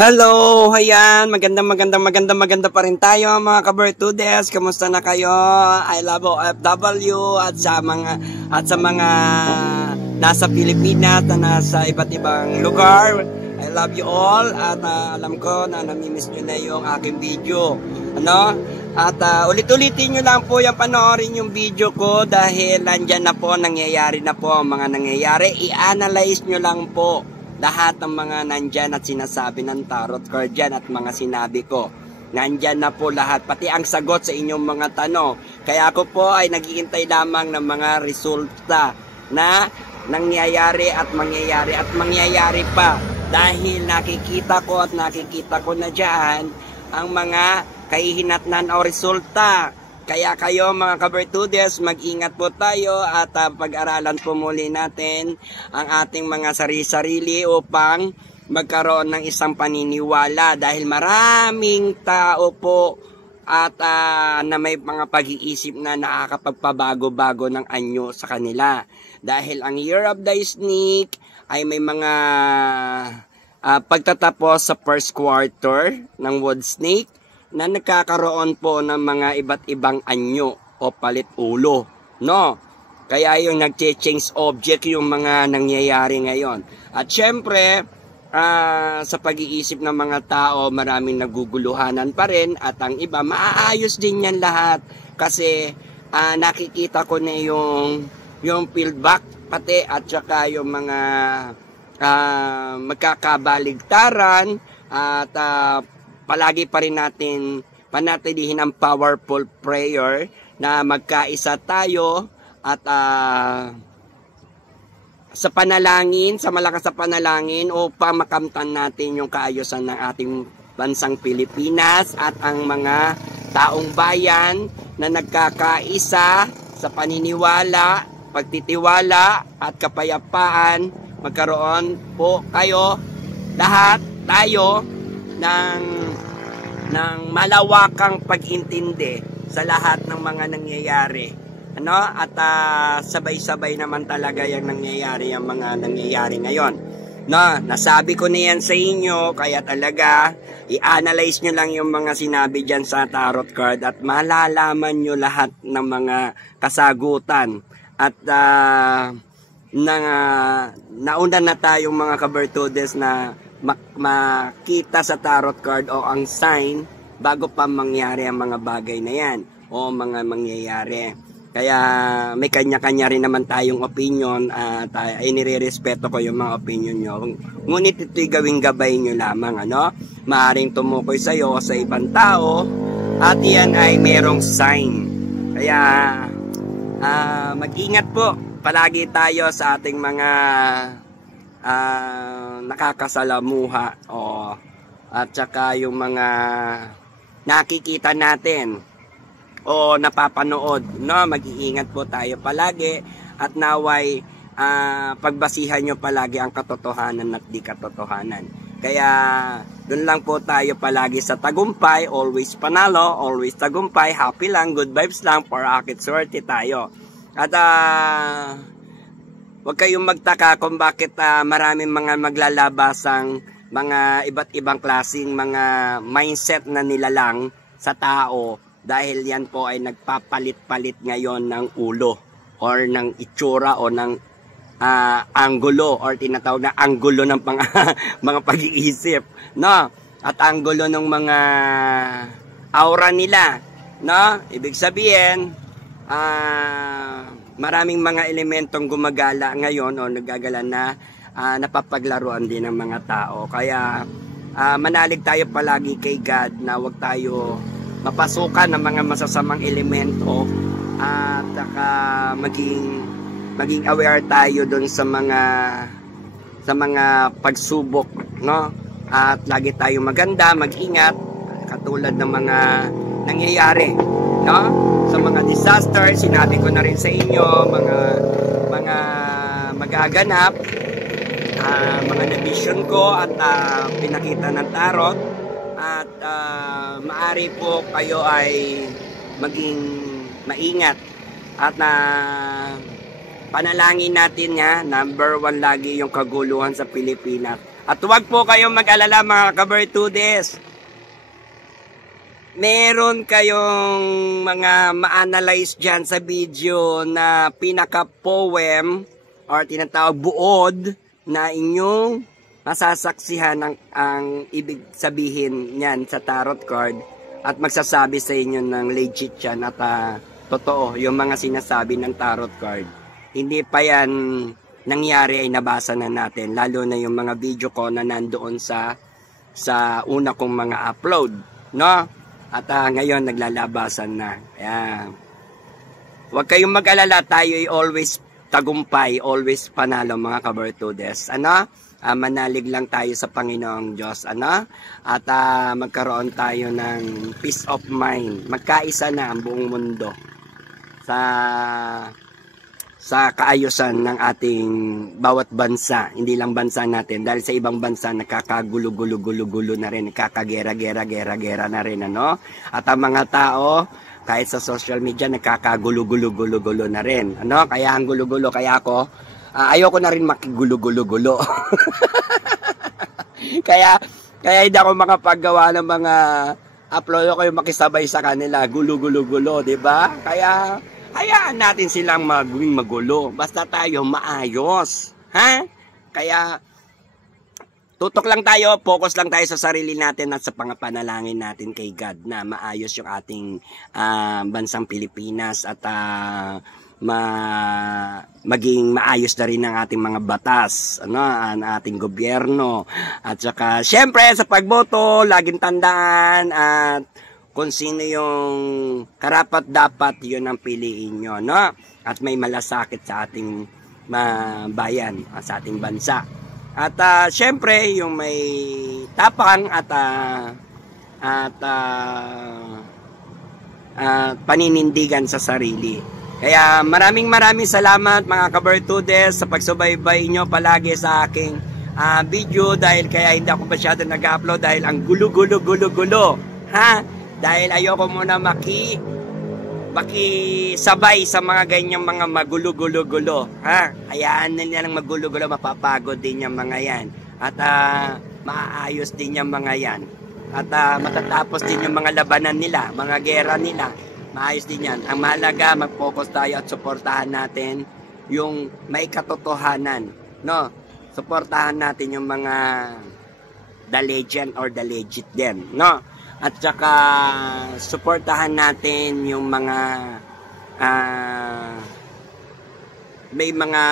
Hello, ayan, maganda pa rin tayo mga ka-Bertudes. Kamusta na kayo? I love OFW at sa mga nasa Pilipinas na nasa iba't ibang lugar. I love you all at alam ko na namimiss nyo na yung aking video. Ulit-ulitin nyo lang po yung panoorin yung video ko dahil nandyan na po, nangyayari na po ang mga nangyayari. I-analyze nyo lang po lahat ng mga nandyan at sinasabi ng tarot card dyan at mga sinabi ko. Nandyan na po lahat, pati ang sagot sa inyong mga tanong. Kaya ako po ay naghihintay lamang ng mga resulta na nangyayari at mangyayari pa. Dahil nakikita ko na dyan ang mga kahihinatnan o resulta. Kaya kayo mga ka-Bertudes, mag-ingat po tayo at pag-aralan po muli natin ang ating mga sarili-sarili upang magkaroon ng isang paniniwala. Dahil maraming tao po at na may mga pag-iisip na nakakapagpabago-bago ng anyo sa kanila. Dahil ang Year of the Snake ay may mga pagtatapos sa first quarter ng Wood Snake na nagkakaroon po ng mga iba't ibang anyo o palit ulo, no? Kaya yung nag-change object yung mga nangyayari ngayon. At syempre, sa pag-iisip ng mga tao, maraming naguguluhanan pa rin at ang iba, maaayos din yan lahat. Kasi nakikita ko na yung feedback pati at saka yung mga magkakabaligtaran at palagi pa rin natin panatilihin ang powerful prayer na magkaisa tayo at sa panalangin, sa malakas sa panalangin upang makamtan natin yung kaayusan ng ating bansang Pilipinas at ang mga taong bayan na nagkakaisa sa paniniwala, pagtitiwala at kapayapaan. Magkaroon po kayo, lahat tayo, ng malawakang pag-intindi sa lahat ng mga nangyayari. At sabay-sabay naman talaga yung nangyayari, yung mga nangyayari ngayon. Nasabi ko na yan sa inyo, kaya talaga i-analyze nyo lang yung mga sinabi dyan sa tarot card at malalaman nyo lahat ng mga kasagutan. At nauna na tayong mga ka-Bertudes na makita sa tarot card o ang sign bago pa mangyari ang mga bagay na yan o mga mangyayari. Kaya may kanya-kanya rin naman tayong opinion at inirerespeto ko yung mga opinion nyo. Ngunit ito'y gawing gabay nyo lamang. Maaaring tumukoy sa'yo o sa ibang tao at yan ay merong sign. Kaya mag-ingat po palagi tayo sa ating mga nakakasalamuha at saka yung mga nakikita natin o napapanood, mag-iingat po tayo palagi at naway pagbasihan nyo palagi ang katotohanan at di katotohanan. Kaya doon lang po tayo palagi sa tagumpay, always panalo, always tagumpay, happy lang, good vibes lang, for akit swerte tayo. At huwag kayong magtaka kung bakit maraming mga maglalabasang mga iba't ibang klaseng mga mindset na nilalang sa tao dahil yan po ay nagpapalit-palit ngayon ng ulo or ng itsura o ng anggulo or tinatawag na anggulo ng mga pag-iisip, at anggulo ng mga aura nila, ibig sabihin maraming mga elementong gumagala ngayon o nagagala na napapaglaruan din ng mga tao. Kaya manalig tayo palagi kay God na huwag tayo mapasukan ng mga masasamang elemento at saka maging aware tayo doon sa mga pagsubok, at lagi tayo maganda, mag-ingat katulad ng mga nangyayari, sa mga disaster. Sinabi ko na rin sa inyo mga magaganap, mga na-vision ko at pinakita ng tarot. At maari po kayo ay maging maingat at panalangin natin number 1 lagi yung kaguluhan sa Pilipinas. At huwag po kayong mag-alala mga kabertudes. Meron kayong mga ma-analyze dyan sa video na pinaka-poem or tinatawag buod na inyong masasaksihan ang ibig sabihin niyan sa tarot card at magsasabi sa inyo ng legit yan at totoo yung mga sinasabi ng tarot card. Hindi pa yan nangyari ay nabasa na natin, lalo na yung mga video ko na nandoon sa una kong mga upload, no? At ngayon naglalabasan na. Ayan. Huwag kayong mag-alala, tayo ay always tagumpay, always panalo mga kabertudes. Ano? Manalig lang tayo sa Panginoong Diyos. Ano? At magkaroon tayo ng peace of mind. Magkaisa na ang buong mundo sa kaayusan ng ating bawat bansa, hindi lang bansa natin, dahil sa ibang bansa nakakagulo-gulo na rin, nakakagera-gera na rin, ano? At ang mga tao, kahit sa social media, nakakagulo-gulo na rin, ano? Kaya ang gulo-gulo, kaya ako, ayoko na rin makigulo-gulo. kaya hindi ako makapaggawa ng mga upload ko yung makisabay sa kanila, gulo-gulo, di ba? Kaya hayaan natin silang maging magulo. Basta tayo maayos. Ha? Kaya, tutok lang tayo, focus lang tayo sa sarili natin at sa pangapanalangin natin kay God na maayos yung ating bansang Pilipinas at maging maayos na rin ang ating mga batas, ano, ang ating gobyerno. At saka, syempre, sa pagboto, laging tandaan at kung sino yung karapat-dapat, yun ang piliin nyo, no? At may malasakit sa ating bayan, sa ating bansa. At syempre, yung may tapang at paninindigan sa sarili. Kaya maraming salamat mga kabertudes sa pagsubaybay nyo palagi sa aking video, dahil kaya hindi ako masyado nag-upload dahil ang gulo-gulo. Ha? Dahil ayoko muna makisabay sa mga ganyang mga magulo-gulo. Ha? Hayaan na nilang magulo-gulo, mapapagod din yung mga yan. At maaayos din yung mga yan. At matatapos din yung mga labanan nila, mga gera nila. Maayos din yan. Ang mahalaga, mag-focus tayo at suportahan natin yung may katotohanan. No? Suportahan natin yung mga the legend or the legit din. No? At saka suportahan natin yung mga may mga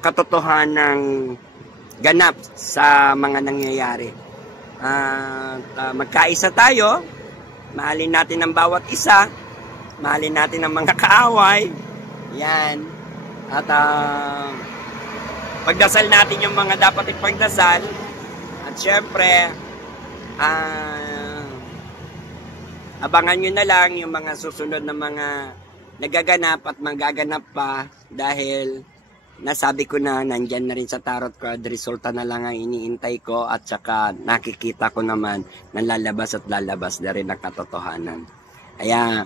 katotohanang ganap sa mga nangyayari. Magkaisa tayo, mahalin natin ang bawat isa, mahalin natin ang mga kaaway. Yan. At pagdasal natin yung mga dapat ipagdasal. At syempre, abangan nyo na lang yung mga susunod na mga nagaganap at magaganap pa, dahil nasabi ko na nandyan na rin sa tarot card, resulta na lang ang iniintay ko at saka nakikita ko naman na lalabas at lalabas na rin ang katotohanan. Kaya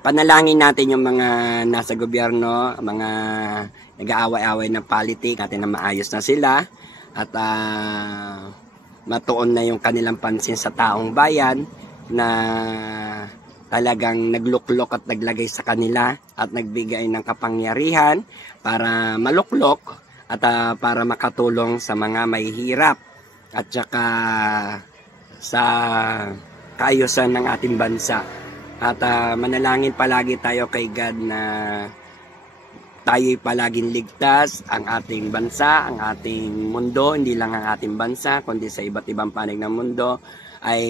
panalangin natin yung mga nasa gobyerno, mga nag-aaway-aaway ng politik, natin na maayos na sila at matuon na yung kanilang pansin sa taong bayan na talagang nagluklok at naglagay sa kanila at nagbigay ng kapangyarihan para maluklok at para makatulong sa mga may hirap at saka sa kaayusan ng ating bansa. At manalangin palagi tayo kay God na tayo'y palaging ligtas, ang ating bansa, ang ating mundo, hindi lang ang ating bansa kundi sa iba't ibang panig ng mundo ay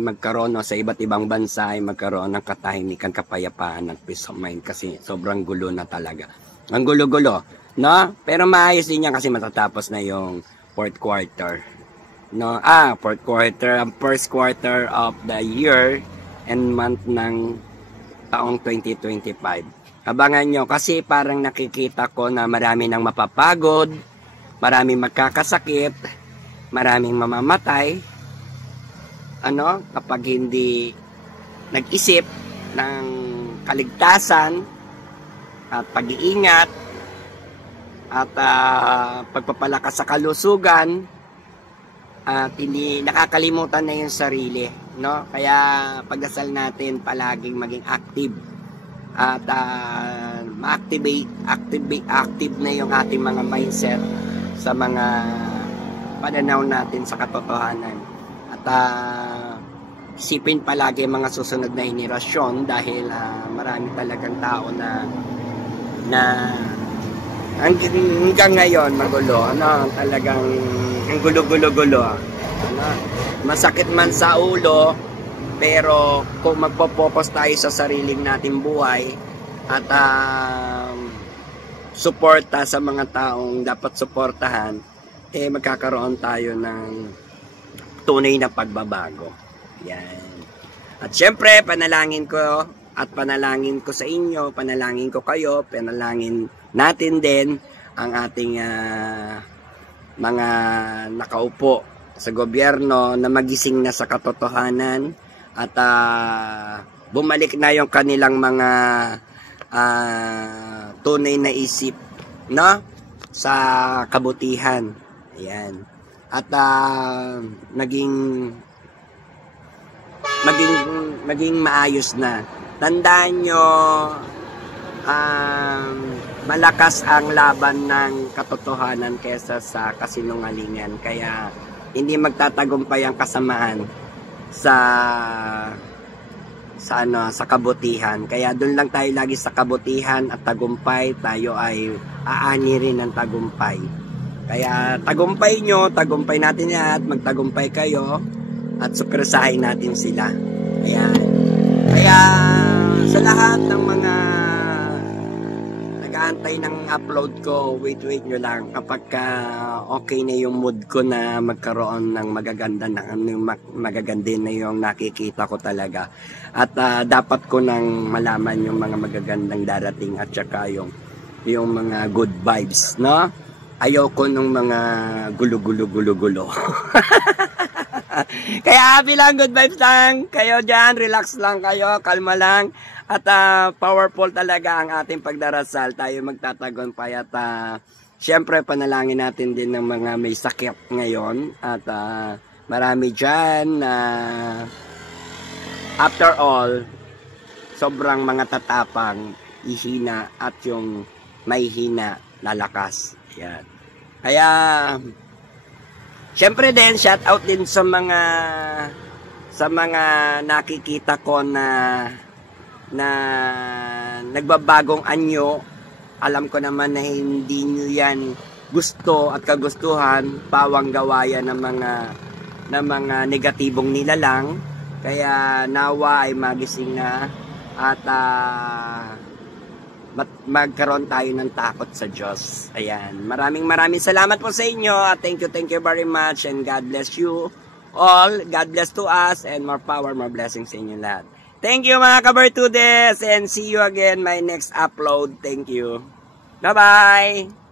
magkaroon, o sa iba't ibang bansa ay magkaroon ng katahimikan, kapayapaan at peace of mind, kasi sobrang gulo na talaga. Ang gulo-gulo, no? Pero maayos din yan kasi matatapos na yung fourth quarter. No? Fourth quarter, ang first quarter of the year and month ng taong 2025. Abangan nyo kasi parang nakikita ko na marami nang mapapagod, maraming magkakasakit, maraming mamamatay, kapag hindi nag-isip ng kaligtasan at pag-iingat at pagpapalakas sa kalusugan at hindi nakakalimutan na yung sarili, no? Kaya pagdasal natin palaging maging active at active na yung ating mga mindset sa mga pananaw natin sa katotohanan. At isipin palagi mga susunod na henerasyon dahil marami talagang tao na hanggang ngayon magulo, ano, talagang ang gulo-gulo-gulo, ano, masakit man sa ulo, pero kung magpo-focus tayo sa sariling nating buhay at suporta sa mga taong dapat suportahan, magkakaroon tayo ng tunay na pagbabago. Yan. At syempre, panalangin ko sa inyo, panalangin ko kayo, panalangin natin din ang ating mga nakaupo sa gobyerno na magising na sa katotohanan at bumalik na yung kanilang mga tunay na isip, no, sa kabutihan. Ayan. At maging maayos na. Tandaan nyo, malakas ang laban ng katotohanan kaysa sa kasinungalingan. Kaya hindi magtatagumpay ang kasamaan sa kabutihan. Kaya doon lang tayo lagi sa kabutihan at tagumpay. Tayo ay aani rin ng tagumpay. Kaya tagumpay nyo, tagumpay natin yan at magtagumpay kayo at supersahin natin sila. Ayan. Kaya sa lahat ng mga nag-aantay ng upload ko, wait nyo lang kapag okay na yung mood ko na magkaroon ng magaganda na yung nakikita ko talaga. At dapat ko nang malaman yung mga magagandang darating at saka yung mga good vibes, no? Ayoko nung mga gulo. Kaya happy lang, good vibes lang. Kayo dyan, relax lang kayo, kalma lang. At powerful talaga ang ating pagdarasal. Tayo magtatagumpay at syempre panalangin natin din ng mga may sakit ngayon. At marami dyan after all, sobrang mga tatapang, ihina at yung may hina na lakas. Yan. Kaya syempre din shout out din sa mga nakikita ko na nagbabagong anyo. Alam ko naman na hindi nyo yan gusto at kagustuhan, pawang gawaya ng mga negatibong nilalang. Kaya nawa ay magising na at magkaroon tayo ng takot sa Diyos. Ayan. Maraming salamat po sa inyo. At thank you very much. And God bless you all. God bless to us. And more power, more blessings sa inyo lahat. Thank you mga Kabartudes. And see you again my next upload. Thank you. Bye-bye.